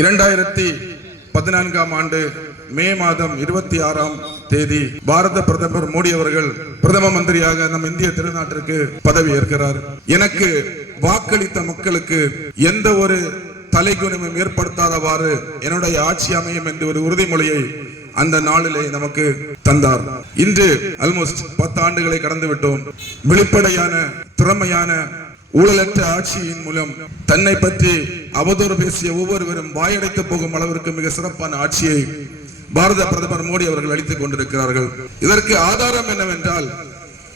இரண்டாயிரத்தி பதினான்காம் ஆண்டு மே மாதம் இருபத்தி ஆறாம் தேதி பாரத பிரதமர் மோடி அவர்கள் பிரதம மந்திரியாக நம் இந்திய திருநாட்டிற்கு பதவி ஏற்கிறார். எனக்கு வாக்களித்த மக்களுக்கு எந்த ஒரு தலைகுணமும் ஏற்படுத்தாதவாறு என்னுடைய ஆட்சி அமையும் என்று ஒரு உறுதிமொழியை அந்த நாளிலே நமக்கு தந்தார். இன்று ஆல்மோஸ்ட் பத்து ஆண்டுகளை கடந்து விட்டோம் வெளிப்படையான திறமையான ஊழலற்ற ஆட்சியின் மூலம் தன்னை பற்றி அவதூறு பேசிய ஒவ்வொருவரும் வாயடைத்து போகும் அளவிற்கு மிக சிறப்பான ஆட்சியை பாரத பிரதமர் மோடி அவர்கள் அளித்துக் கொண்டிருக்கிறார்கள். இதற்கு ஆதாரம் என்னவென்றால்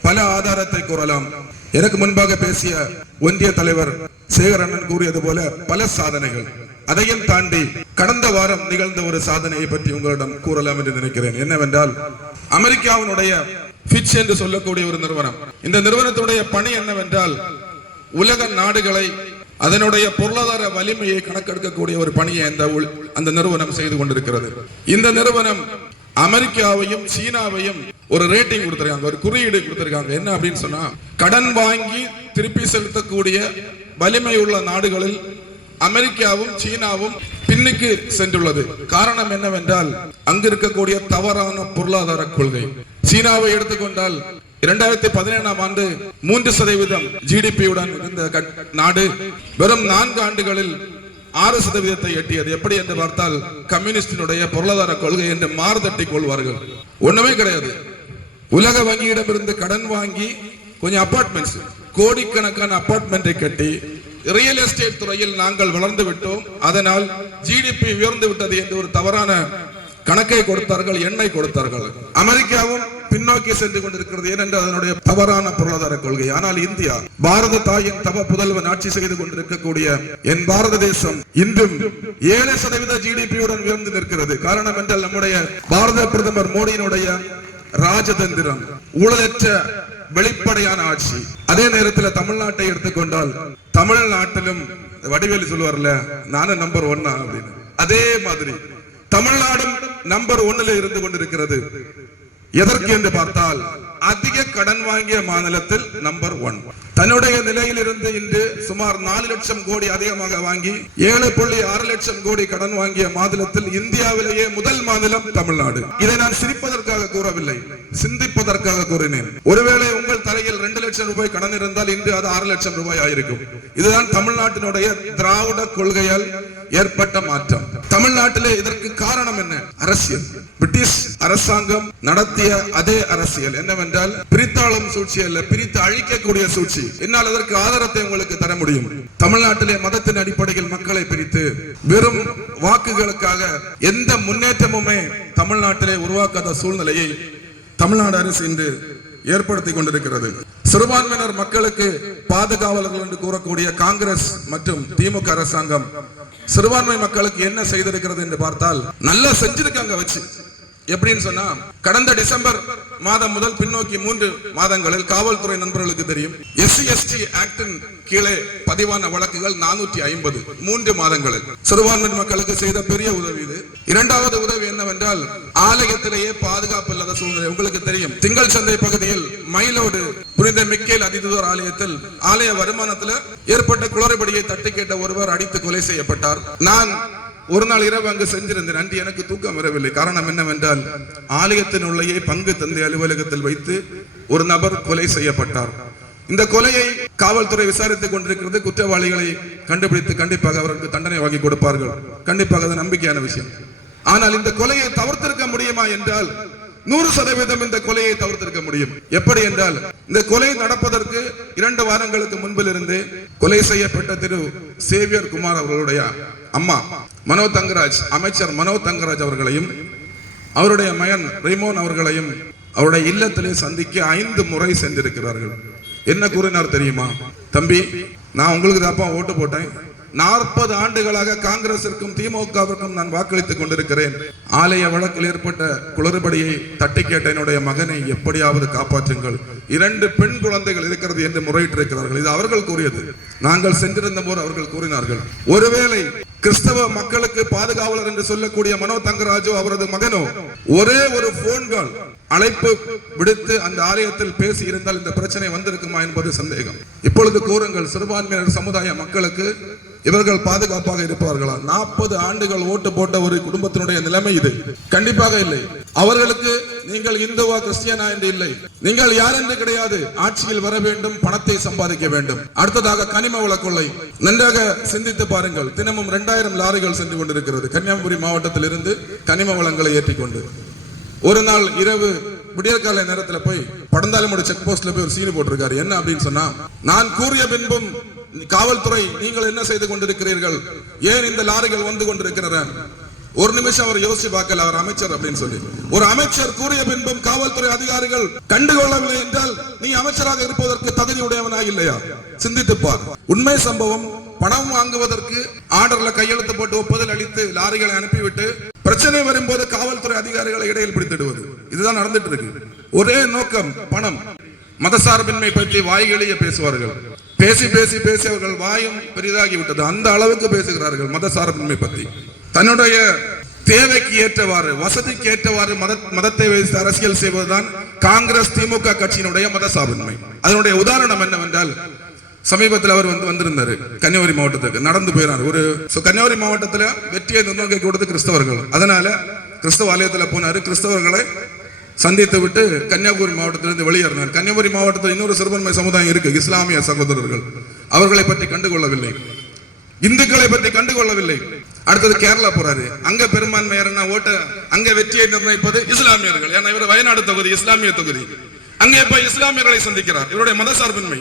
பல ஆதாரத்தை கூறலாம். எனக்கு முன்பாக பேசிய ஒன்றிய தலைவர் சேகரண்ணன் கூறியது போல பல சாதனைகள். அதையும் தாண்டி கடந்த வாரம் நிகழ்ந்த ஒரு சாதனையை பற்றி உங்களிடம் கூறலாம் என்று நினைக்கிறேன். என்னவென்றால் அமெரிக்காவினுடைய ஃபிட்ச் என்று சொல்லக்கூடிய ஒரு நிறுவனம். இந்த நிறுவனத்துடைய பணி என்னவென்றால் உலக நாடுகளை அதனுடைய பொருளாதார வலிமையை கணக்கெடுக்கக்கூடிய ஒரு பணியை அந்த அந்த நிறுவனம் செய்து கொண்டிருக்கிறது. இந்த நிறுவனம் அமெரிக்காவையும் சீனாவையும் ஒரு ரேட்டிங் கொடுத்திருக்காங்க ஒரு குறியீடு கொடுத்திருக்காங்க. என்ன அப்படின்னு சொன்னா கடன் வாங்கி திருப்பி செலுத்தக்கூடிய வலிமை உள்ள நாடுகளில் அமெரிக்காவும் சீனாவும் பின்னுக்கு சென்றுள்ளது. காரணம் என்னவென்றால் அங்கு இருக்கக்கூடிய தவறான பொருளாதார கொள்கை. சீனாவை எடுத்துக்கொண்டால் இரண்டாயிரத்தி பதினேழாம் ஆண்டு மூன்று சதவீதம் ஜிடிபியுடன் இருந்த நாடு வெறும் நான்கு ஆண்டுகளில் ஆறு சதவீதத்தை எட்டியது. எப்படி என்று பார்த்தால் கம்யூனிஸ்டினுடைய பொருளாதார கொள்கை என்று மாறுதட்டிக் கொள்வார்கள். ஒண்ணுமே கிடையாது. உலக வங்கியிடமிருந்து கடன் வாங்கி கொஞ்சம் அபார்ட்மெண்ட்ஸ் கோடிக்கணக்கான அபார்ட்மெண்ட்டை கட்டி ரியல் எஸ்டேட் துறையில் நாங்கள் வளர்ந்து விட்டோம். அதனால் ஜிடிபி உயர்ந்து விட்டது என்று ஒரு தவறான கணக்கை கொடுத்தார்கள் எண்ணெய் கொடுத்தார்கள். அமெரிக்காவும் பின்னோக்கி சென்று கொண்டிருக்கிறது ஏனென்றால் அதனுடைய தவறான பொருளாதார கொள்கை. ஆனால் இந்தியா பாரத தாயின் தவ புதல்வன் ஆட்சி செய்து கொண்டிருக்கக்கூடிய என் பாரத தேசம் இன்றும் ஏழு சதவீத ஜிடிபியுடன் உயர்ந்து நிற்கிறது. காரணம் என்றால் நம்முடைய பாரத பிரதமர் மோடியினுடைய ராஜதந்திரம் ஊழலற்ற வெளிப்படையான ஆட்சி. அதே நேரத்தில் தமிழ்நாட்டை எடுத்துக்கொண்டால் தமிழ்நாட்டிலும் வடிவேலு சொல்லுவார்ல நானும் நம்பர் ஒன்னா அப்படின்னு. அதே மாதிரி தமிழ்நாடும் நம்பர் ஒன்னுல இருந்து கொண்டிருக்கிறது. எதற்கு என்று பார்த்தால் அதிக கடன் வாங்கிய மாநிலத்தில் நம்பர் ஒன் தன்னுடைய நிலையிலிருந்து இன்று சுமார் நாலு லட்சம் கோடி அதிகமாக வாங்கி ஏழு புள்ளி ஆறு லட்சம் கோடி கடன் வாங்கிய மாநிலத்தில் இந்தியாவிலேயே முதல் மாநிலம் தமிழ்நாடு. இதை நான் சிரிப்பதற்காக கூறவில்லை சிந்திப்பதற்காக கூறினேன். ஒருவேளை உங்கள் தலையில் ரெண்டு லட்சம் ரூபாய் கடன் இருந்தால் இன்று அது ஆறு லட்சம் ரூபாய் ஆயிருக்கும். இதுதான் தமிழ்நாட்டினுடைய திராவிட கொள்கையால் ஏற்பட்ட மாற்றம். தமிழ்நாட்டிலே இதற்கு காரணம் என்ன? அரசியல். பிரிட்டிஷ் அரசாங்கம் நடத்திய அதே அரசியல். என்றால் பிரித்தாளும் சூழ்ச்சி அல்ல பிரித்து அழிக்கக்கூடிய சூழ்ச்சி. என்னால் அதற்கு ஆதாரத்தை உங்களுக்கு தர முடியும். தமிழ்நாட்டிலே மதத்தின் அடிப்படையில் மக்களை பிரித்து வெறும் வாக்குகளுக்காக எந்த முன்னேற்றமுமே தமிழ்நாட்டிலே உருவாக்காத சூழ்நிலையை தமிழ்நாடு அரசு இன்று ஏற்படுத்தி கொண்டிருக்கிறது. சிறுபான்மையினர் மக்களுக்கு பாதுகாவலர்கள் என்று கூறக்கூடிய காங்கிரஸ் மற்றும் திமுக அரசாங்கம் சிறுபான்மை மக்களுக்கு என்ன செய்திருக்கிறது என்று பார்த்தால் நல்லா செஞ்சிருக்காங்க வச்சு. எப்படின்னு சொன்னா கடந்த டிசம்பர் மாதம் முதல் பின்னோக்கி மூன்று மாதங்களில் காவல்துறை நண்பர்களுக்கு தெரியும். எஸ்சி எஸ்டி ஆக்டின் கீழே பதிவான வழக்குகள் நானூற்றி ஐம்பது மூன்று மாதங்களில். சிறுபான்மை மக்களுக்கு செய்த பெரிய உதவி இது. இரண்டாவது உதவி என்னவென்றால் ஆலயத்திலேயே பாதுகாப்பு இல்லாத சூழ்நிலை. உங்களுக்கு தெரியும் திங்கள் சந்தை பகுதியில் மயிலோடு புனித மிக்கேல் அதிதூர் ஆலயத்தில் ஆலய வருமானத்தில் ஏற்பட்ட குளறுபடியை தட்டி கேட்ட ஒருவர் அடித்து கொலை செய்யப்பட்டார். நான் ஒரு நாள் இரவு அங்கு செஞ்சிருந்தேன் அன்று எனக்கு தூக்கம் வரவில்லை. காரணம் என்னவென்றால் ஆலயத்தின் உள்ளேயே பங்கு தந்தை அலுவலகத்தில் வைத்து ஒரு நபர் கொலை செய்யப்பட்டார். இந்த கொலையை காவல்துறை விசாரித்துக் கொண்டிருக்கிறது. குற்றவாளிகளை கண்டுபிடித்து கண்டிப்பாக அவருக்கு தண்டனை வாங்கி கொடுப்பார்கள். கண்டிப்பாக அது நம்பிக்கையான விஷயம். ஆனால் இந்த கொலையை தவிர்த்திருக்க முடியுமா என்றால் நூறு சதவீதம் இந்த கொலையை தவிர்த்திருக்க முடியும். எப்படி என்றால் இந்த கொலை நடப்பதற்கு இரண்டு வாரங்களுக்கு முன்பில் இருந்து கொலை செய்யப்பட்ட திரு சேவியர் குமார் அவர்களுடைய அம்மா மனோ தங்கராஜ் அமைச்சர் மனோ தங்கராஜ் அவர்களையும் அவருடைய மகன் ரிமோன் அவர்களையும் அவருடைய இல்லத்திலே சந்திக்க ஐந்து முறை சென்றிருக்கிறார்கள். என்ன கூறினார் தெரியுமா? தம்பி நான் உங்களுக்கு தாப்பா ஓட்டு போட்டேன். நாற்பது ஆண்டுகளாக காங்கிரசிற்கும் திமுகவிற்கும் நான் வாக்களித்துக் கொண்டிருக்கிறேன். ஆலய வழக்கில் ஏற்பட்ட குளறுபடியை தட்டி கேட்ட என்னுடைய மகனை எப்படியாவது காப்பாற்றுங்கள். இரண்டு பெண் குழந்தைகள் இருக்கிறது என்று முறையிட்டிருக்கிறார்கள். இது அவர்கள் கூறியது. நாங்கள் சென்றிருந்த போது அவர்கள் கூறினார்கள் ஒருவேளை கிறிஸ்தவ மக்களுக்கு பாதுகாவலர் என்று சொல்லக்கூடிய மனோ தங்கராஜோ அவரது மகனோ ஒரே ஒரு போன் கால் அழைப்பு விடுத்து அந்த ஆலயத்தில் பேசி இருந்தால் இந்த பிரச்சனை வந்திருக்குமா என்பது சந்தேகம். இப்பொழுது கூறுங்கள் சிறுபான்மையினர் சமுதாய மக்களுக்கு இவர்கள் பாதுகாப்பாக இருப்பார்களா? நாற்பது ஆண்டுகள் ஓட்டு போட்ட ஒரு குடும்பத்தினுடைய நிலைமை இது. கண்டிப்பாக இல்லை. அவர்களுக்கு நீங்கள் இந்துவா கிறிஸ்டியனா என்று இல்லை. நீங்கள் யார் என்று கிடையாது. ஆட்சியில் வர வேண்டும் பணத்தை சம்பாதிக்க வேண்டும். அடுத்ததாக கனிம வள கொள்ளை. நன்றாக சிந்தித்து பாருங்கள். தினமும் இரண்டாயிரம் லாரிகள் சென்று கொண்டிருக்கிறது. கன்னியாகுமரி மாவட்டத்தில் இருந்து கனிம வளங்களை ஏற்றிக்கொண்டு. ஒரு நாள் இரவு விடியற்கால நேரத்தில் போய் படந்தாலும் செக் போஸ்ட்ல போய் ஒரு சீனி போட்டிருக்காரு. என்ன அப்படின்னு சொன்னா நான் கூறிய பின்பும் காவல்துறை நீங்கள் என்ன செய்து கொண்டிருக்கிறீர்கள்? ஏன் இந்த லாரிகள் வந்து கொண்டிருக்கிறார் ஒரு நிமிஷம் அவர் யோசிச்சு பார்க்கல அவர் அமைச்சர் அப்படின்னு சொல்லி. ஒரு அமைச்சர் கூறிய பின்பும் காவல்துறை அதிகாரிகள் கண்டுகொள்ளவில்லை என்றால் நீ அமைச்சராக இருப்பதற்கு தகுதி உடையவனா இல்லையா? சிந்தித்து பார். உண்மை சம்பவம் பணம் வாங்குவதற்கு ஆர்டர்ல கையெழுத்து போட்டு ஒப்புதல் அளித்து லாரிகளை அனுப்பிவிட்டு பிரச்சனை வரும்போது காவல்துறை அதிகாரிகளை இடையில் பிடித்திடுவது. இதுதான் நடந்துட்டு இருக்கு. ஒரே நோக்கம் பணம். மதசார்பின்மை பற்றி வாய்களையே பேசுவார்கள். பேசி பேசி பேசி அவர்கள் வாயும் பெரிதாகி விட்டது அந்த அளவுக்கு பேசுகிறார்கள் மத சார்பின்மை பற்றி தன்னுடைய தேவைக்கு ஏற்றவாறு வசதிக்கு ஏற்றவாறு மத மதத்தை வைத்து அரசியல் செய்வதுதான் காங்கிரஸ் திமுக கட்சியினுடைய மத சார்பின்மை அதனுடைய உதாரணம் என்னவென்றால் சமீபத்தில் அவர் வந்து வந்திருந்தாரு கன்னியாகுமரி மாவட்டத்துக்கு நடந்து போயிறாரு. ஒரு கன்னியாகுமரி மாவட்டத்துல வெற்றியை நிர்ணயிக்க கொடுத்து கிறிஸ்தவர்கள். அதனால கிறிஸ்தவ ஆலயத்துல போனாரு. கிறிஸ்தவர்களை சந்தித்து விட்டு கன்னியாகுமரி மாவட்டத்திலிருந்து வெளியேறினார். கன்னியாகுமரி மாவட்டத்தில் இன்னொரு சிறுபான்மை சமுதாயம் இருக்கு இஸ்லாமிய சகோதரர்கள். அவர்களை பற்றி கண்டுகொள்ளவில்லை. இந்துக்களை பற்றி கண்டுகொள்ளவில்லை. அடுத்தது கேரளா போறாரு. அங்க பெரும்பான்மையர் ஓட்ட அங்க வெற்றியை நிர்ணயிப்பது இஸ்லாமியர்கள். ஏன்னா இவர் வயநாடு தொகுதி இஸ்லாமிய தொகுதி. அங்கே போய் இஸ்லாமியர்களை சந்திக்கிறார். இவருடைய மதசார்பின்மை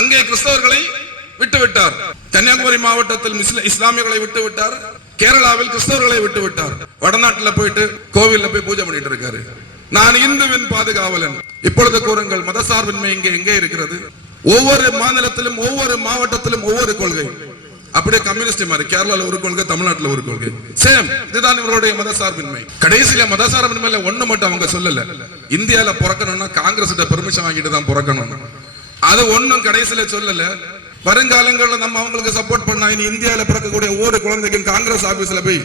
அங்கே கிறிஸ்தவர்களை விட்டு விட்டார் கன்னியாகுமரி மாவட்டத்தில் இஸ்லாமியர்களை விட்டு விட்டார் கேரளாவில் கிறிஸ்தவர்களை விட்டு விட்டார் வடநாட்டுல போயிட்டு கோவில்ல போய் பூஜை பண்ணிட்டு இருக்காரு. நான் இந்துவின் பாதுகாவலன். இப்பொழுது கூறுங்கள் மதசார்பின்மை இங்கே எங்கே இருக்கிறது? ஒவ்வொரு மாநிலத்திலும் ஒவ்வொரு மாவட்டத்திலும் ஒவ்வொரு கொள்கை. அப்படியே கம்யூனிஸ்ட் மாதிரி கேரளால ஒரு கொள்கை தமிழ்நாட்டுல ஒரு கொள்கை. சேம் இதுதான் இவருடைய மதசார்பின்மை. கடைசியில மதசார்பின்மையில ஒண்ணு மட்டும் அவங்க சொல்லல. இந்தியால பிறக்கணும்னா காங்கிரஸ் பெர்மிஷன் வாங்கிட்டு தான் பிறக்கணும். அது ஒண்ணும் கடைசியில சொல்லல. வருங்காலங்களில் நம்ம அவங்களுக்கு சப்போர்ட் பண்ணா இனி இந்தியால பிறக்கக்கூடிய ஒவ்வொரு குழந்தைக்கும் காங்கிரஸ் ஆபீஸ்ல போய்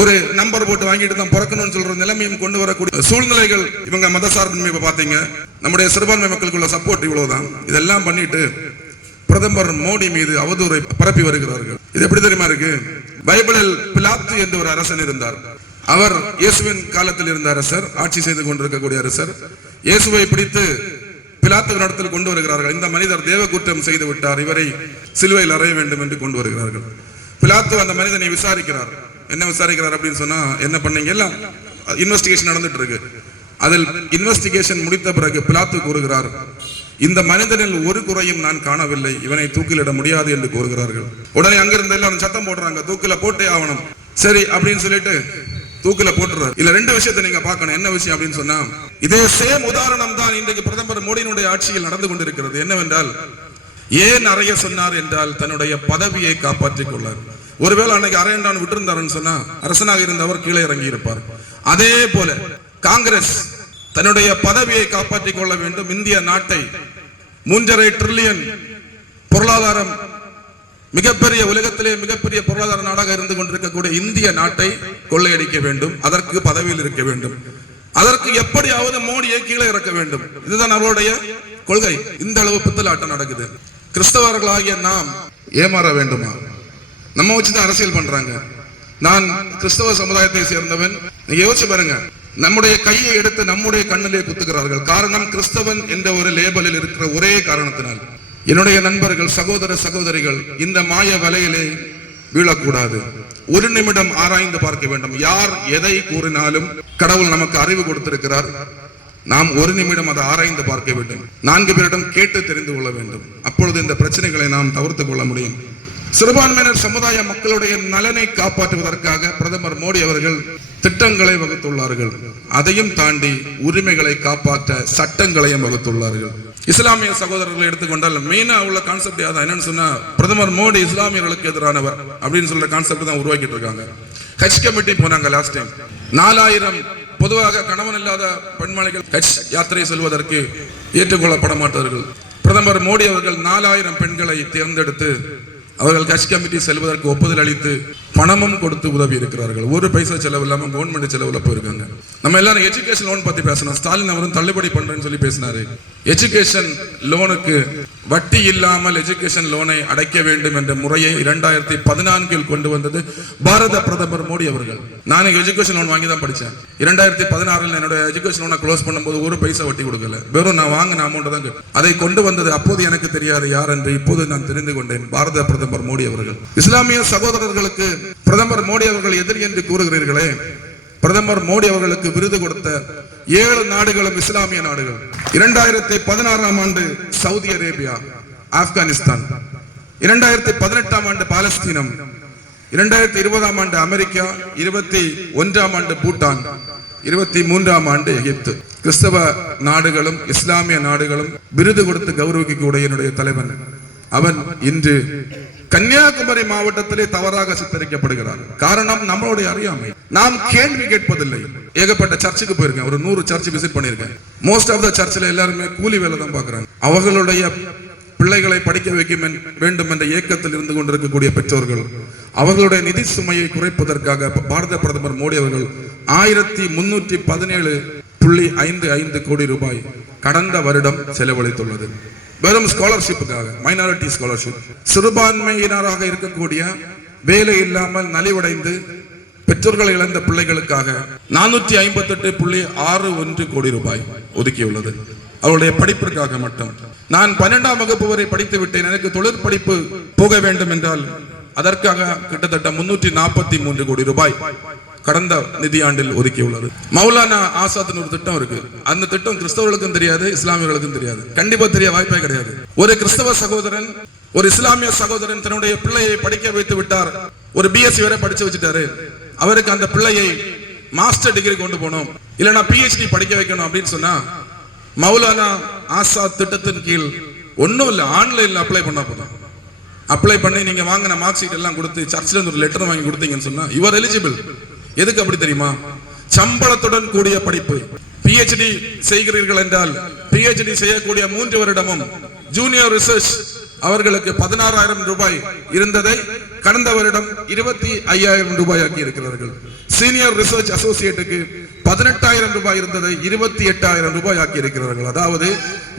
ஒரு நம்பர் போட்டு வாங்கிட்டு தான் பிறக்கணும்னு சொல்ற நிலைமையும் கொண்டு வரக்கூடிய சூழ்நிலைகள் இவங்க மதசார்பின்மை இப்ப பார்த்தீங்க நம்முடைய சிறுபான்மை மக்களுக்குள்ள சப்போர்ட் இவ்வளவுதான். இதெல்லாம் பண்ணிட்டு பிரதமர் மோடி மீது அவதூறை பரப்பி வருகிறார்கள். இது எப்படி தெரியுமா இருக்கு? பைபிளில் பிலாத்து என்று ஒரு அரசன் இருந்தார். அவர் இயேசுவின் காலத்தில் இருந்த அரசர் ஆட்சி செய்து கொண்டிருக்கக்கூடிய அரசர். இயேசுவை பிடித்து பிலாத்து நடத்தில் கொண்டு வருகிறார்கள். இந்த மனிதர் தேவ குற்றம் செய்து விட்டார். இவரை சிலுவையில் அறைய வேண்டும் என்று கொண்டு வருகிறார்கள். பிலாத்து அந்த மனிதனை விசாரிக்கிறார். என்ன விசாரிக்கிறார் அப்படின்னு சொன்னா என்ன பண்ணீங்க? எல்லாம் இன்வெஸ்டிகேஷன் நடந்துட்டு இருக்கு. அதில் இன்வெஸ்டிகேஷன் முடித்த பிறகு பிலாத்து கூறுகிறார் இந்த மனிதனில் ஒரு குறையும் நான் காணவில்லை. இவனை தூக்கிலிட முடியாது என்று கூறுகிறார்கள். உடனே அங்கிருந்து எல்லாரும் சத்தம் போடுறாங்க. தூக்கில போட்டே ஆகணும். சரி அப்படின்னு சொல்லிட்டு தூக்கில போட்டுறாரு இல்ல ரெண்டு விஷயத்தை நீங்க பார்க்கணும். என்ன விஷயம் அப்படின்னு சொன்னா இதே சேம் உதாரணம் தான் இன்றைக்கு பிரதமர் மோடியினுடைய ஆட்சியில் நடந்து கொண்டிருக்கிறது. என்னவென்றால் ஏன் அறைய சொன்னார் என்றால் தன்னுடைய பதவியை காப்பாற்றிக் கொள்ளார். ஒருவேளை அன்னைக்கு அரையண்டான் விட்டிருந்தாருன்னு சொன்னா அரசனாக இருந்தவர் கீழே இறங்கி இருப்பார் அதே போல காங்கிரஸ் தன்னுடைய பதவியை காப்பாற்றிக் கொள்ள வேண்டும். இந்திய நாட்டை மூன்றரை ட்ரில்லியன் பொருளாதாரம் மிகப்பெரிய உலகத்திலே மிகப்பெரிய பொருளாதார நாடாக இருந்து கொண்டிருக்கக்கூடிய இந்திய நாட்டை கொள்ளையடிக்க வேண்டும். அதற்கு பதவியில் இருக்க வேண்டும். அதற்கு எப்படியாவது மோடியை கீழே இறக்க வேண்டும். இதுதான் அவருடைய கொள்கை. இந்த அளவு பித்தலாட்டம் நடக்குது. கிறிஸ்தவர்களாகிய நாம் ஏமாற வேண்டுமா? நம்ம வச்சுதான் அரசியல் பண்றாங்க. நான் கிறிஸ்தவ சமுதாயத்தை சேர்ந்தவன். நீங்க யோசிச்சு பாருங்க. நம்முடைய கையை எடுத்து நம்முடைய கண்ணிலே குத்துகிறார்கள். காரணம் கிறிஸ்தவன் என்ற ஒரு லேபலில் இருக்கிற ஒரே காரணத்தினால். என்னுடைய நண்பர்கள் சகோதர சகோதரிகள் இந்த மாய வலையிலே வீழக்கூடாது. ஒரு நிமிடம் ஆராய்ந்து பார்க்க வேண்டும். யார் எதை கூறினாலும் கடவுள் நமக்கு அறிவு கொடுத்திருக்கிறார். நாம் ஒரு நிமிடம் அதை ஆராய்ந்து பார்க்க வேண்டும். நான்கு பேரிடம் கேட்டு தெரிந்து கொள்ள வேண்டும். அப்பொழுது இந்த பிரச்சனைகளை நாம் தவிர்த்து கொள்ள முடியும். சிறுபான்மையினர் சமுதாய மக்களுடைய நலனை காப்பாற்றுவதற்காக பிரதமர் மோடி அவர்கள் திட்டங்களை வகுத்துள்ளார்கள். அதையும் தாண்டி உரிமைகளை காப்பாற்ற சட்டங்களையும் வகுத்துள்ளார்கள். இஸ்லாமிய சகோதரர்களை எடுத்துக்கொண்டால் மெயினா உள்ள கான்செப்ட் அதான். என்னன்னு சொன்னா பிரதமர் மோடி இஸ்லாமியர்களுக்கு எதிரானவர் அப்படின்னு சொல்ற கான்செப்ட் தான் உருவாக்கிட்டு இருக்காங்க. ஹஜ் கமிட்டி போனாங்க லாஸ்ட் டைம் நாலாயிரம் பொதுவாக கணவன் இல்லாத பெண்மணிகள் ஹஜ் யாத்திரை செல்வதற்கு ஏற்றுக்கொள்ளப்பட மாட்டார்கள் பிரதமர் மோடி அவர்கள் நாலாயிரம் பெண்களை தேர்ந்தெடுத்து அவர்கள் கட்சி கமிட்டி செல்வதற்கு ஒப்புதல் அளித்து பணமும் கொடுத்து உதவி இருக்கிறார்கள். ஒரு பைசா செலவு இல்லாமல் கவர்மெண்ட் செலவுல போயிருக்காங்க. நம்ம எல்லாரும் எஜுகேஷன் லோன் பத்தி பேசணும். ஸ்டாலின் அவரும் தள்ளுபடி பண்றேன்னு சொல்லி பேசினாரு. எஜுகேஷன் லோனுக்கு வட்டி இல்லாமல் எஜுகேஷன் லோனை அடைக்க வேண்டும் என்ற முறையை இரண்டாயிரத்தி பதினான்கில் கொண்டு வந்தது பாரத பிரதமர் மோடி அவர்கள். நான் எஜுகேஷன் லோன் வாங்கி தான் படித்தேன் இரண்டாயிரத்தி பதினாறில் என்னோட எஜுகேஷன் லோனை க்ளோஸ் பண்ணும்போது ஒரு பைசா வட்டி கொடுக்கல. வெறும் நான் வாங்கின அமௌண்ட் தான் அதை கொண்டு வந்தது அப்போது எனக்கு தெரியாது யார் என்று இப்போது நான் தெரிந்து கொண்டேன். பாரத பிரதமர் மோடி அவர்கள். இஸ்லாமிய சகோதரர்களுக்கு பிரதமர் மோடி அவர்கள் எதிரி என்று கூறுகிறீர்களே பிரதமர் மோடி அவர்களுக்கு விருது கொடுத்த ஏழு நாடுகளும் இஸ்லாமிய நாடுகள். இரண்டாயிரத்தி பதினாறாம் ஆண்டு சவுதி அரேபியா ஆப்கானிஸ்தான். இரண்டாயிரத்தி பதினெட்டாம் ஆண்டு பாலஸ்தீனம். இரண்டாயிரத்தி இருபதாம் ஆண்டு அமெரிக்கா. இருபத்தி ஒன்றாம் ஆண்டு பூட்டான். இருபத்தி மூன்றாம் ஆண்டு எகிப்து. கிறிஸ்தவ நாடுகளும் இஸ்லாமிய நாடுகளும் விருது கொடுத்து கௌரவிக்கக்கூடிய என்னுடைய தலைவன். அவன் இன்று கன்னியாகுமரி மாவட்டத்திலே தவறாக சித்தரிக்கப்படுகிறார். காரணம் நம்மளுடைய அறியாமை. நாம் கேள்வி கேட்பதில்லை. ஏகப்பட்ட சர்ச்சுக்கு போயிருக்கேன். ஒரு நூறு சர்ச் விசிட் பண்ணியிருக்கேன். மோஸ்ட் ஆஃப் த சர்ச்சில் எல்லாருமே கூலி வேலை தான் பார்க்கறாங்க. அவர்களுடைய பிள்ளைகளை படிக்க வைக்க வேண்டும் என்ற ஏக்கத்தில் இருந்து கொண்டிருக்கக்கூடிய பெற்றோர்கள் அவர்களுடைய நிதி சுமையை குறைப்பதற்காக பாரத பிரதமர் மோடி அவர்கள் ஆயிரத்தி முன்னூற்றி பதினேழு புள்ளி ஐந்து ஐந்து கோடி ரூபாய் கடந்த வருடம் செலவழித்துள்ளது. வெறும் ஸ்காலர்ஷிப்புக்காக மைனாரிட்டி ஸ்காலர்ஷிப் சிறுபான்மையினராக இருக்கக்கூடிய வேலை இல்லாமல் நலிவடைந்து பெற்றோர்களை இழந்த பிள்ளைகளுக்காக நானூற்றி ஐம்பத்தெட்டு புள்ளி ஆறு ஒன்று கோடி ரூபாய் ஒதுக்கியுள்ளது. அவருடைய படிப்பிற்காக மட்டும். நான் பன்னெண்டாம் வகுப்பு வரை படித்து விட்டேன். எனக்கு தொழிற்படிப்பு போக வேண்டும் என்றால் அதற்காக கிட்டத்தட்ட முன்னூற்றி நாற்பத்தி மூன்று கோடி ரூபாய் கடந்த நிதியாண்டில் ஒதுக்கியுள்ளது. மௌலானா ஆசாத்னு ஒரு திட்டம் இருக்கு. அந்த திட்டம் கிறிஸ்தவர்களுக்கும் தெரியாது இஸ்லாமியர்களுக்கும் தெரியாது. கண்டிப்பா தெரிய வாய்ப்பே கிடையாது. ஒரு கிறிஸ்தவ சகோதரன் ஒரு இஸ்லாமிய சகோதரன் தன்னுடைய பிள்ளையை படிக்க வைத்து விட்டார். ஒரு பிஎஸ்சி வரை படிச்சு வச்சுட்டாரு. அவருக்கு அந்த பிள்ளையை மாஸ்டர் டிகிரி கொண்டு போகணும் இல்லைன்னா பிஹெச்டி படிக்க வைக்கணும் அப்படின்னு சொன்னா மௌலானா ஆசாத் திட்டத்தின் கீழ் ஒண்ணும் இல்ல ஆன்லைன்ல அப்ளை பண்ணா போதும். அப்ளை பண்ணி நீங்க வாங்கின மார்க் ஷீட் எல்லாம் கொடுத்து சர்ச்சில் இருந்து ஒரு லெட்டர் வாங்கி கொடுத்தீங்கன்னு சொன்னா யுவர் எலிஜிபிள் எதுக்கு அப்படி தெரியுமா? சம்பளத்துடன் கூடிய படிப்பு. பிஹெச்டி செய்கிறீர்கள் என்றால் பிஹெச்டி செய்யக்கூடிய மூன்று வருடமும் ஜூனியர் ரிசர்ச் அவர்களுக்கு பதினாறாயிரம் ரூபாய் இருந்ததை கடந்த வருடம் இருபத்தி ஐயாயிரம் ரூபாய் ஆக்கி இருக்கிறார்கள் சீனியர் ரிசர்ச் அசோசியேட்டுக்கு பதினெட்டாயிரம் ரூபாய் இருந்ததை இருபத்தி எட்டாயிரம் ரூபாய் ஆக்கி இருக்கிறார்கள் அதாவது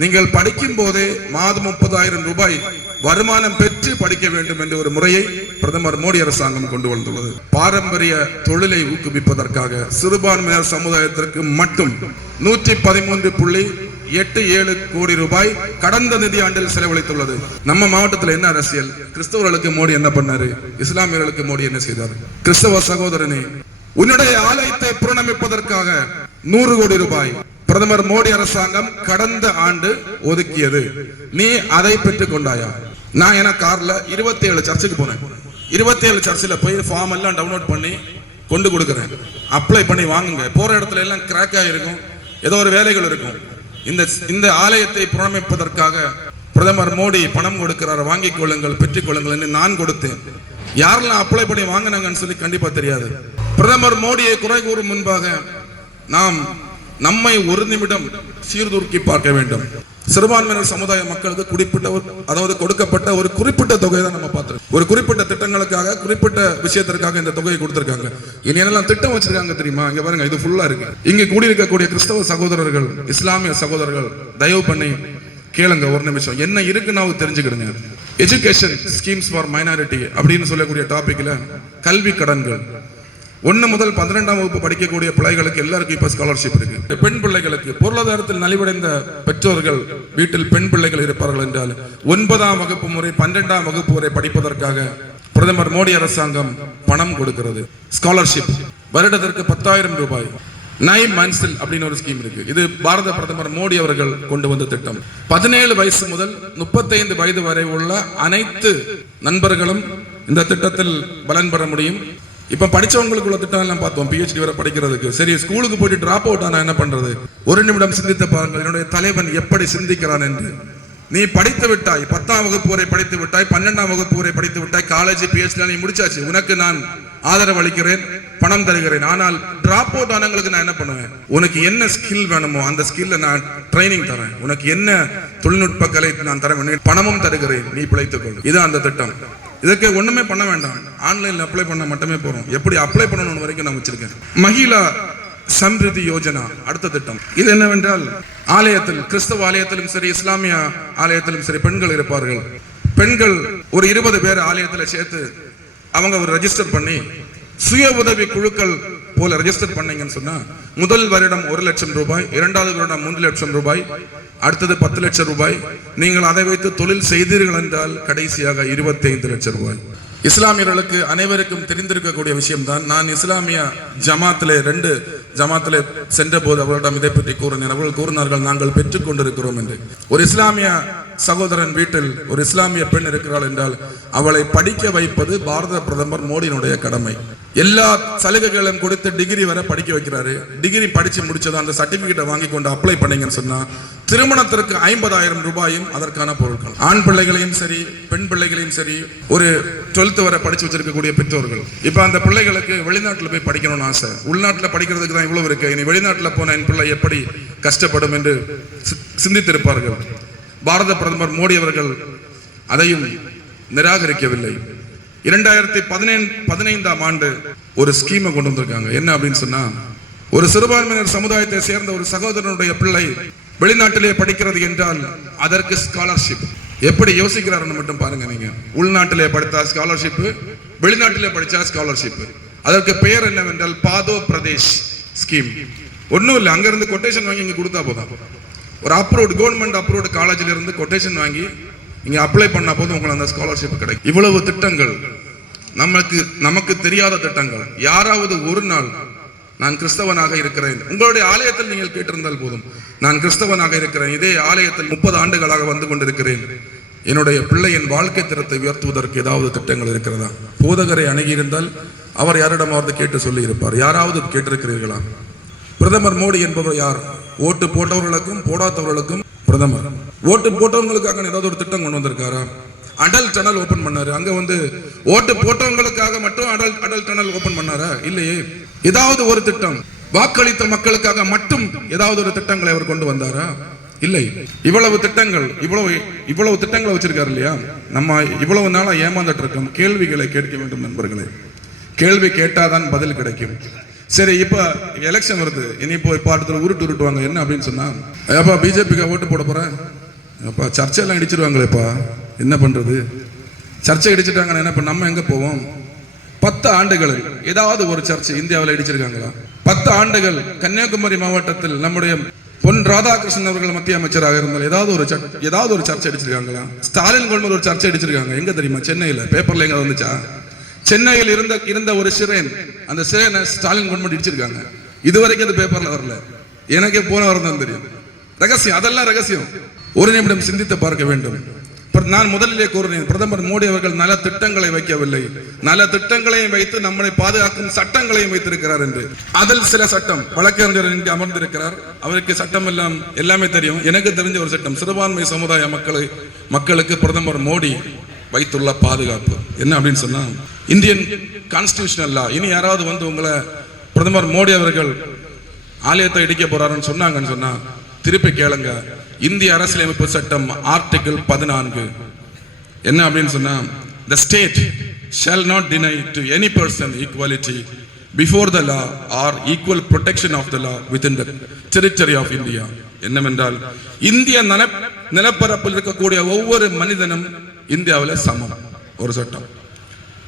நீங்கள் படிக்கும் போதே மாதம் முப்பதாயிரம் ரூபாய் வருமானம் பெற்று படிக்க வேண்டும் என்ற ஒரு முறையை பிரதமர் மோடி அரசாங்கம் கொண்டு வந்துள்ளது. பாரம்பரிய தொழிலை ஊக்குவிப்பதற்காக சிறுபான்மையினர் சமுதாயத்திற்கு மட்டும் நூற்றி பதிமூன்று புள்ளி எட்டு ஏழு கோடி ரூபாய் கடந்த நிதியாண்டில் செலவழித்துள்ளது. நம்ம மாவட்டத்தில் என்ன அரசியல்? கிறிஸ்தவர்களுக்கு மோடி என்ன பண்ணாரு? இஸ்லாமியர்களுக்கு மோடி என்ன செய்தார்? கிறிஸ்தவ சகோதரனே உன்னுடைய ஆலயத்தை புறணமிப்பதற்காக நூறு கோடி ரூபாய் பிரதமர் மோடி அரசாங்கம் கடந்த ஆண்டு ஒதுக்கியது. நீ அதை பெற்றுக் கொண்டாயா? நான் என கார்ல இருபத்தி ஏழு சர்ச்சுக்கு போனேன். இருபத்தி ஏழு சர்ச்சில் போய் ஃபார்ம் எல்லாம் டவுன்லோட் பண்ணி கொண்டு கொடுக்குறேன். அப்ளை பண்ணி வாங்குங்க. போற இடத்துல எல்லாம் கிராக் ஆகிருக்கும் ஏதோ ஒரு வேலைகள் இருக்கும். இந்த இந்த ஆலயத்தை புறமைப்பதற்காக பிரதமர் மோடி பணம் கொடுக்கிறார். வாங்கிக் கொள்ளுங்கள் பெற்றுக் கொள்ளுங்கள் என்று நான் கொடுத்தேன். யாரெல்லாம் அப்ளை பண்ணி வாங்கினாங்கன்னு சொல்லி கண்டிப்பா தெரியாது. பிரதமர் மோடியை குறை கூறும் முன்பாக நாம் நம்மை ஒரு நிமிடம் சீர்தூக்கி பார்க்க வேண்டும். சிறுபான்மையினர் சமுதாய மக்களுக்கு குறிப்பிட்ட ஒரு அதாவது கொடுக்கப்பட்ட ஒரு குறிப்பிட்ட தொகையை தான் நம்ம பார்த்துருக்கோம். ஒரு குறிப்பிட்ட திட்டங்களுக்காக குறிப்பிட்ட விஷயத்திற்காக இந்த தொகையை கொடுத்துருக்காங்க. இனி என்னெல்லாம் திட்டம் வச்சிருக்காங்க தெரியுமா? இங்க பாருங்க இது ஃபுல்லா இருக்கு. இங்க கூடியிருக்கக்கூடிய கிறிஸ்தவ சகோதரர்கள் இஸ்லாமிய சகோதரர்கள் தயவு பண்ணி கேளுங்க ஒரு நிமிஷம். என்ன இருக்குன்னு தெரிஞ்சுக்கிடுங்க. எஜுகேஷன் ஸ்கீம்ஸ் ஃபார் மைனாரிட்டி அப்படின்னு சொல்லக்கூடிய டாபிக்ல கல்வி கடன்கள் ஒன்னு முதல் பன்னிரெண்டாம் வகுப்பு படிக்கக்கூடிய பிள்ளைகளுக்கு எல்லாருக்கும் இப்போ ஸ்காலர்ஷிப் இருக்கு. பெண் பிள்ளைகளுக்கு பொருளாதாரத்தில் நலிவடைந்த பெற்றோர்கள் வீட்டில் பெண் பிள்ளைகள் இருப்பார்கள் என்றால் ஒன்பதாம் வகுப்பு முறை பன்னிரெண்டாம் வகுப்பு வரை படிப்பதற்காக பிரதமர் மோடி அரசாங்கம் பணம் கொடுக்கிறது. ஸ்காலர்ஷிப் வருடத்திற்கு பத்தாயிரம் ரூபாய். நை மன்சில் அப்படின்னு ஒரு ஸ்கீம் இருக்கு. இது பாரத பிரதமர் மோடி அவர்கள் கொண்டு வந்த திட்டம். பதினேழு வயசு முதல் முப்பத்தைந்து வயது வரை உள்ள அனைத்து நண்பர்களும் இந்த திட்டத்தில் பலன் பெற முடியும். இப்ப படிச்சவங்களுக்குள்ள திட்டம் எல்லாம் பார்த்தோம். பிஹெச்டி வரை படிக்கிறதுக்கு. சரி ஸ்கூலுக்கு போயிட்டு ட்ராப் அவுட் ஆனால் என்ன பண்றது? ஒரு நிமிடம் சிந்தித்து பாருங்கள் என்னுடைய தலைவன் எப்படி சிந்திக்கிறான் என்று. நீ படித்து விட்டாய் பத்தாம் வகுப்பு வரை படித்து விட்டாய் பன்னெண்டாம் வகுப்பு வரை படித்து விட்டாய் காலேஜ் பிஹெச்டி நீ முடிச்சாச்சு. உனக்கு நான் ஆதரவு அளிக்கிறேன் பணம் தருகிறேன். ஆனால் டிராப் அவுட் ஆனவங்களுக்கு நான் என்ன பண்ணுவேன்? உனக்கு என்ன ஸ்கில் வேணுமோ அந்த ஸ்கில்ல நான் ட்ரைனிங் தரேன். உனக்கு என்ன தொழில்நுட்ப கலை நான் தர வேண்டும் பணமும் தருகிறேன். நீ பிழைத்துக் கொள். இது அந்த திட்டம். இதுக்கு ஒன்றுமே பண்ண வேண்டாம். ஆன்லைனில் அப்ளை பண்ண மட்டுமே போகிறோம் எப்படி அப்ளை பண்ணணும் வரைக்கும் நான் வச்சிருக்கேன். மகிழா சம்ரிதி யோஜனா அடுத்த திட்டம். இது என்னவென்றால் ஆலயத்தில் கிறிஸ்தவ ஆலயத்திலும் சரி இஸ்லாமிய ஆலயத்திலும் சரி பெண்கள் இருப்பார்கள். பெண்கள் ஒரு இருபது பேர் ஆலயத்தில் சேர்த்து அவங்க ஒரு ரெஜிஸ்டர் பண்ணி சுய உதவி குழுக்கள் போல ரெஜிஸ்டர் பண்ணீங்கன்னு சொன்னா முதல் வருடம் ஒரு லட்சம் ரூபாய் இரண்டாவது வருடம் மூன்று லட்சம் ரூபாய் அடுத்தது பத்து லட்சம் ரூபாய். நீங்கள் அதை வைத்து தொழில் செய்தீர்கள் என்றால் கடைசியாக இருபத்தி ஐந்து லட்சம் ரூபாய். இஸ்லாமியர்களுக்கு அனைவருக்கும் தெரிந்திருக்கக்கூடிய விஷயம்தான் நான் இஸ்லாமிய ஜமாத்திலே ரெண்டு ஜமாத்திலே சென்ற போது அவர்களிடம் இதை பற்றி கூறினேன். அவர்கள் கூறினார்கள் நாங்கள் பெற்றுக் கொண்டிருக்கிறோம் என்று. ஒரு இஸ்லாமிய சகோதரன் வீட்டில் ஒரு இஸ்லாமிய பெண் இருக்கிறாள் என்றால் அவளை படிக்க வைப்பது பாரத பிரதமர் மோடியினுடைய கடமை. எல்லா சலுகைகளும் கொடுத்து டிகிரி வர படிக்க வைக்கிறாரு. டிகிரி படிச்சு முடிச்சதும் அந்த சர்டிபிகேட்டை வாங்கி கொண்டு அப்ளை பண்ணீங்கன்னு சொன்னா திருமணத்திற்கு ஐம்பதாயிரம் ரூபாயும் அதற்கான பொருட்கள். ஆண் பிள்ளைகளையும் சரி பெண் பிள்ளைகளையும் சரி ஒரு டுவெல்த் வரை படிச்சு வச்சிருக்கக்கூடிய பெற்றோர்கள். இப்ப அந்த பிள்ளைகளுக்கு வெளிநாட்டுல போய் படிக்கணும்னு ஆசை. உள்நாட்டுல படிக்கிறதுக்கு தான் இவ்வளவு இருக்கு. இனி வெளிநாட்டுல போன என் பிள்ளை எப்படி கஷ்டப்படும் என்று சி- சிந்தித்திருப்பார்கள். பாரத பிரதமர் மோடி அவர்கள் அதையும் நிராகரிக்கவில்லை. இரண்டாயிரத்தி பதினேழு பதினைந்தாம் ஆண்டு ஒரு ஸ்கீமை கொண்டு வந்திருக்காங்க. என்ன அப்படின்னு சொன்னா ஒரு சிறுபான்மையினர் சமுதாயத்தை சேர்ந்த ஒரு சகோதரனுடைய பிள்ளை வெளிநாட்டிலே படிக்கிறது என்றால் அதற்கு ஸ்காலர்ஷிப் எப்படி யோசிக்கிறாருன்னு மட்டும் பாருங்க நீங்க. உள்நாட்டிலே படித்தா ஸ்காலர்ஷிப் வெளிநாட்டிலே படிச்சா ஸ்காலர்ஷிப் அதற்கு பெயர் என்னவென்றால் பாதோ பிரதேஷ் ஸ்கீம் ஒன்றும் இல்லை அங்கிருந்து கொட்டேஷன் வாங்கி இங்கே கொடுத்தா போதும். ஒரு அப்ரூவ்ட் கவர்மெண்ட் அப்ரூவ்ட் காலேஜில் இருந்து கொட்டேஷன் வாங்கி நீங்கள் அப்ளை பண்ண போதும் உங்களுக்கு அந்த ஸ்காலர்ஷிப் கிடைக்கும். இவ்வளவு திட்டங்கள். நமக்கு நமக்கு தெரியாத திட்டங்கள். யாராவது ஒரு நாள் நான் கிறிஸ்தவனாக இருக்கிறேன். உங்களுடைய ஆலயத்தில் நீங்கள் கேட்டிருந்தால் போதும். நான் கிறிஸ்தவனாக இருக்கிறேன். இதே ஆலயத்தில் முப்பது ஆண்டுகளாக வந்து கொண்டிருக்கிறேன். என்னுடைய பிள்ளையின் வாழ்க்கை திறத்தை உயர்த்துவதற்கு ஏதாவது திட்டங்கள் இருக்கிறதா? போதகரை அணுகியிருந்தால் அவர் யாரிடமாவது கேட்டு சொல்லி இருப்பார். யாராவது கேட்டிருக்கிறீர்களா? பிரதமர் மோடி என்பவர் யார்? ஓட்டு போட்டவர்களுக்கும் போடாதவர்களுக்கும் பிரதமர். ஓட்டு போட்டவங்களுக்காக ஏதாவது ஒரு திட்டம் கொண்டு வந்திருக்காரா? அடல் டனல் ஓபன் பண்ணாரு. அங்க வந்து ஓட்டு போட்டவங்களுக்காக மட்டும் அடல் அடல் டனல் ஓபன் பண்ணாரா? இல்லையே. ஏதாவது ஒரு திட்டம். வாக்களித்த மக்களுக்காக மட்டும் ஏதாவது ஒரு திட்டங்களை அவர் கொண்டு வந்தாரா? இல்லை. இவ்வளவு திட்டங்கள் இவ்வளவு இவ்வளவு திட்டங்களை வச்சிருக்காரு இல்லையா? நம்ம இவ்வளவு நாளா ஏமாந்துட்டு இருக்கோம் கேள்விகளை கேட்க வேண்டும் நண்பர்களே. கேள்வி கேட்டாதான் பதில் கிடைக்கும். சரி இப்ப எலெக்ஷன் வருது. இனி இப்போ இப்போ அடுத்த உருட்டு உருட்டுவாங்க. என்ன அப்படின்னு சொன்னா அப்பா பிஜேபிக்கு ஓட்டு போட போறேன். அப்பா சர்ச்சையெல்லாம் இடிச்சிருவாங்களேப்பா. என்ன பண்ணுறது சர்ச்சை இடிச்சிட்டாங்கன்னா என்ன பண்ண நம்ம எங்கே போவோம்? பத்து ஆண்டுகளில் ஏதாவது ஒரு சர்ச்சை இந்தியாவில் இடிச்சிருக்காங்களா? பத்து ஆண்டுகள் கன்னியாகுமரி மாவட்டத்தில் நம்முடைய பொன் ராதாகிருஷ்ணன் அவர்கள் மத்திய அமைச்சராக இருந்தால் ஏதாவது ஒரு ஏதாவது ஒரு சர்ச்சை அடிச்சிருக்காங்களா ஸ்டாலின் கொண்டு ஒரு சர்ச்சை அடிச்சிருக்காங்க எங்க தெரியுமா? சென்னையில் பேப்பர்ல எங்க வந்துச்சா? சென்னையில் இருந்த இருந்த ஒரு சிறைன் அந்த சிறைனை ஸ்டாலின் கொண்டு அடிச்சிருக்காங்க இதுவரைக்கும் அது பேப்பர்ல வரல. எனக்கே போன வரதான் தெரியும். ரகசியம் அதெல்லாம் ரகசியம். ஒரு நிமிடம் சிந்தித்து பார்க்க வேண்டும். நான் முதலிலே கூறினேன் பிரதமர் மோடி அவர்கள் நல திட்டங்களை வைக்கவில்லை. நல திட்டங்களையும் வைத்து நம்மளை பாதுகாக்கும் சட்டங்களையும் வைத்திருக்கிறார் என்று. அதில் சில சட்டம் வழக்கறிஞர் இங்கே அமர்ந்திருக்கிறார். அவருக்கு சட்டம் எல்லாம் எல்லாமே தெரியும். எனக்கு தெரிஞ்ச ஒரு சட்டம் சிறுபான்மை சமுதாய மக்களை மக்களுக்கு பிரதமர் மோடி வைத்துள்ள பாதுகாப்பு. என்ன அப்படின்னு சொன்னா இந்தியன் கான்ஸ்டியூஷனல் லா இனி யாராவது வந்து உங்களை பிரதமர் மோடி அவர்கள் ஆலயத்தை இடிக்க போறாருன்னு சொன்னாங்கன்னு சொன்னா திருப்பி கேளுங்க. இந்திய அரசியலமைப்பு சட்டம் ஆர்டிகிள் பதினான்கு என்ன அப்படின்னு சொன்னால் the state shall not deny to any person equality before the law or equal protection of the law within the territory of India என்னவென்றால் இந்திய நில நிலப்பரப்பில் இருக்கக்கூடிய ஒவ்வொரு மனிதனும் இந்தியாவில் சமம் ஒரு சட்டம்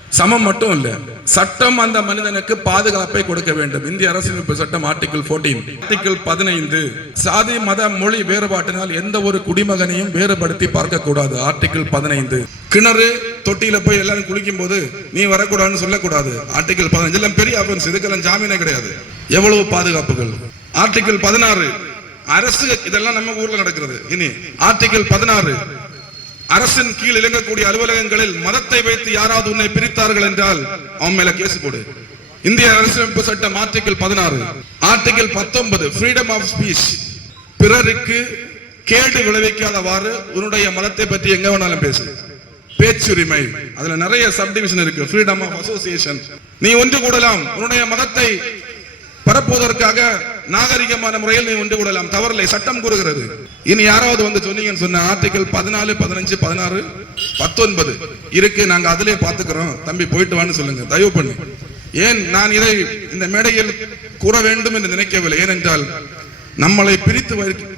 சமம் மட்டும் இல்ல. சட்டம் அந்த மனிதனுக்கு பாதுகாப்பை கொடுக்க வேண்டும். இந்திய அரசியலமைப்பு சட்டம் ஆர்டிகிள் 14 ஆர்டிகிள் பதினைந்து. சாதி மத மொழி வேறுபாட்டினால் எந்த ஒரு குடிமகனையும் வேறுபடுத்தி பார்க்க கூடாது. ஆர்டிகிள் பதினைந்து. கிணறு தொட்டியில போய் எல்லாரும் குளிக்கும் போது நீ வரக்கூடாதுன்னு சொல்லக்கூடாது. ஆர்டிகிள் பதினஞ்சு எல்லாம் பெரிய ஆபன்ஸ் இதுக்கெல்லாம் ஜாமீனே கிடையாது. எவ்வளவு பாதுகாப்புகள்? ஆர்டிகிள் பதினாறு. அரசு இதெல்லாம் நம்ம ஊர்ல நடக்கிறது. இனி ஆர்டிகிள் பதினாறு. அரசின் கீழ் இயங்கக்கூடிய அலுவலகங்களில் மதத்தை வைத்து யாராவது உன்னை பிரித்தார்கள் என்றால் அவன் மேல கேஸ் போடு. இந்திய அரசியலமைப்பு சட்டம் ஆர்டிகிள் பதினாறு ஆர்டிகிள் பத்தொன்பது ஃப்ரீடம் ஆஃப் ஸ்பீச் பிறருக்கு கேடு விளைவிக்காதவாறு உன்னுடைய மதத்தை பற்றி எங்க வேணாலும் பேசு. பேச்சுரிமை. அதுல நிறைய சப்டிவிஷன் இருக்கு. ஃப்ரீடம் ஆஃப் அசோசியேஷன் நீ ஒன்று கூடலாம். உன்னுடைய மதத்தை பரப்புவதற்காக நாகரிகமான முறையில் நீ ஒன்று கூடலாம் தவறில்லை சட்டம் கூறுகிறது. இனி யாராவது வந்து சொன்னீங்கன்னு சொன்ன ஆர்டிகல் பதினாலு பதினஞ்சு பதினாறு பத்தொன்பது இருக்கு நாங்க அதிலே பாத்துக்கிறோம் தம்பி போயிட்டு வான்னு சொல்லுங்க. தயவு பண்ணு. ஏன் நான் இதை இந்த மேடையில் கூற வேண்டும் என்று நினைக்கவில்லை? ஏனென்றால் நம்மளை பிரித்து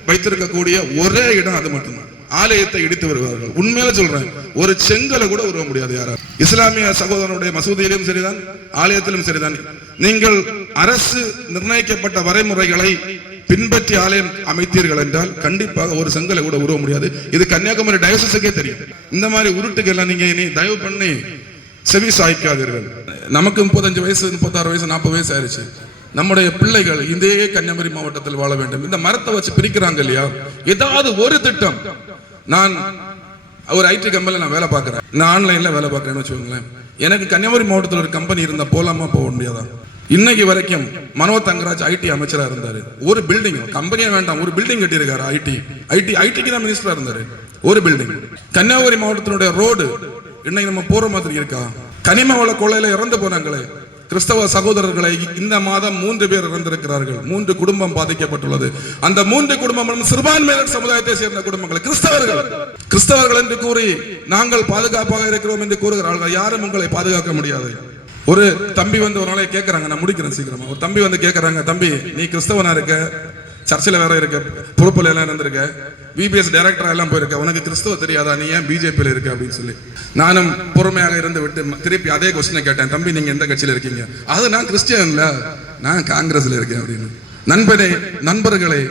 வைத்திருக்கக்கூடிய ஒரே இடம் அது மட்டும்தான். ஆலயத்தை இடித்து வருவார்கள். உண்மையில சொல்றேன் ஒரு செங்கலை கூட உருவ முடியாது யாரா. இஸ்லாமிய சகோதரனுடைய மசூதியிலும் சரிதான் ஆலயத்திலும் சரிதான். நீங்கள் அரசு நிர்ணயிக்கப்பட்ட வரைமுறைகளை பின்பற்றி ஆலயம் அமைத்தீர்கள் என்றால் கண்டிப்பாக ஒரு செங்கலை கூட உருவ முடியாது. இது கன்னியாகுமரி டயசஸுக்கே தெரியும். இந்த மாதிரி உருட்டுக்கெல்லாம் நீங்க இனி தயவு பண்ணி செவி சாய்க்காதீர்கள். நமக்கு முப்பத்தஞ்சு வயசு முப்பத்தாறு வயசு நாற்பது வயசு ஆயிடுச்சு. நம்முடைய பிள்ளைகள் இதே கன்னியாகுமரி மாவட்டத்தில் வாழ வேண்டும். இந்த மரத்தை வச்சு பிரிக்கிறாங்க இல்லையா? ஏதாவது ஒரு திட்டம். நான் ஒரு ஐடி கம்பெனியில் நான் வேலை பார்க்குறேன். நான் ஆன்லைன்ல வேலை பார்க்கறேன்னு வச்சுக்கோங்களேன். எனக்கு கன்னியாகுமரி மாவட்டத்தில் ஒரு கம்பெனி இருந்தால் போகலாமா போக முடியாதா? இன்னைக்கு வரைக்கும் மனோ தங்கராஜ் ஐடி அமைச்சராக இருந்தார். ஒரு பில்டிங் கம்பெனியே வேண்டாம். ஒரு பில்டிங் கட்டியிருக்காரு ஐடி ஐடி ஐடிக்கு தான் மினிஸ்டராக இருந்தார். ஒரு பில்டிங் கன்னியாகுமரி மாவட்டத்தினுடைய ரோடு இன்னைக்கு நம்ம போகிற மாதிரி இருக்கா? கனிம வள கொள்ளையில இறந்து போனாங்களே. கிறிஸ்தவ சகோதரர்களை இந்த மாதம் மூன்று பேர் இறந்திருக்கிறார்கள். மூன்று குடும்பம் பாதிக்கப்பட்டுள்ளது. அந்த மூன்று குடும்பங்களும் சிறுபான்மையினர் சமுதாயத்தை சேர்ந்த குடும்பங்கள். கிறிஸ்தவர்கள். கிறிஸ்தவர்கள் என்று கூறி நாங்கள் பாதுகாப்பாக இருக்கிறோம் என்று கூறுகிறார்கள். யாரும் உங்களை பாதுகாக்க முடியாது. ஒரு தம்பி வந்து ஒரு நாளை கேட்கறாங்க நான் முடிக்கிறேன் சீக்கிரமா. ஒரு தம்பி வந்து கேட்கறாங்க தம்பி நீ கிறிஸ்தவனா இருக்க? சர்ச்சில் வேற இருக்க பொறுப்பில் எல்லாம் இருந்திருக்க பிபிஎஸ் டைரக்டராக எல்லாம் போயிருக்க. உனக்கு கிறிஸ்துவ தெரியாதா? நீ ஏன் பிஜேபியில் இருக்க அப்படின்னு சொல்லி. நானும் பொறுமையாக இருந்து விட்டு திருப்பி அதே கொஸ்டினை கேட்டேன். தம்பி நீங்கள் எந்த கட்சியில் இருக்கீங்க? அது நான் கிறிஸ்டியன்ல நான் காங்கிரஸில் இருக்கேன் அப்படின்னு. நண்பனே நண்பர்களே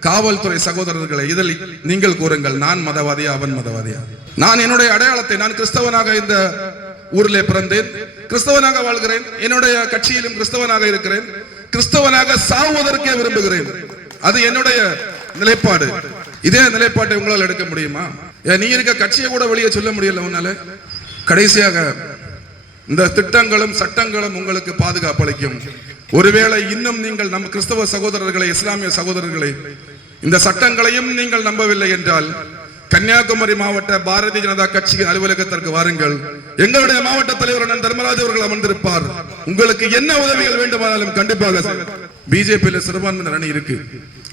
காவல்துறை சகோதரர்களை இதில் நீங்கள் கூறுங்கள். நான் மதவாதியா அவன் மதவாதியா? நான் என்னுடைய அடையாளத்தை நான் கிறிஸ்தவனாக இந்த ஊரிலே பிறந்தேன். கிறிஸ்தவனாக வாழ்கிறேன். என்னுடைய கட்சியிலும் கிறிஸ்தவனாக இருக்கிறேன். கிறிஸ்தவனாக சாவுவதற்கே விரும்புகிறேன். அது என்னுடைய நிலைப்பாடு. இதே நிலைப்பாட்டை உங்களால் எடுக்க முடியுமா? ஏன் நீ இருக்க கட்சியை கூட வெளியே சொல்ல முடியல உன்னால. கடைசியாக இந்த திட்டங்களும் சட்டங்களும் உங்களுக்கு பாதுகாப்பு அளிக்கும். ஒருவேளை இன்னும் நீங்கள் நம் கிறிஸ்தவ சகோதரர்களை இஸ்லாமிய சகோதரர்களை இந்த சட்டங்களையும் நீங்கள் நம்பவில்லை என்றால் கன்னியாகுமரி மாவட்ட பாரதிய ஜனதா கட்சியின் அலுவலகத்திற்கு வாருங்கள். எங்களுடைய மாவட்ட தலைவர் அண்ணன் தர்மராஜ் அவர்கள் அமர்ந்திருப்பார். உங்களுக்கு என்ன உதவிகள் வேண்டுமானாலும் கண்டிப்பாக பிஜேபியில் சிறுபான்மையினர் அணி இருக்கு.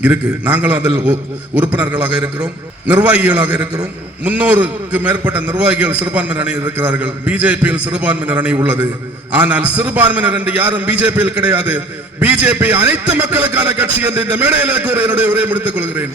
இருக்கு. நாங்களும் அதில் உ- உறுப்பினர்களாக இருக்கிறோம். நிர்வாகிகளாக இருக்கிறோம். முன்னூறுக்கு மேற்பட்ட நிர்வாகிகள் சிறுபான்மையினர் அணி இருக்கிறார்கள். பிஜேபியில் சிறுபான்மையினர் அணி உள்ளது. ஆனால் சிறுபான்மையினர் என்று யாரும் பிஜேபியில் கிடையாது. பிஜேபி அனைத்து மக்களுக்கான கட்சி என்று இந்த மேடையில் கூற என்னுடைய உரையை முடித்துக் கொள்கிறேன்.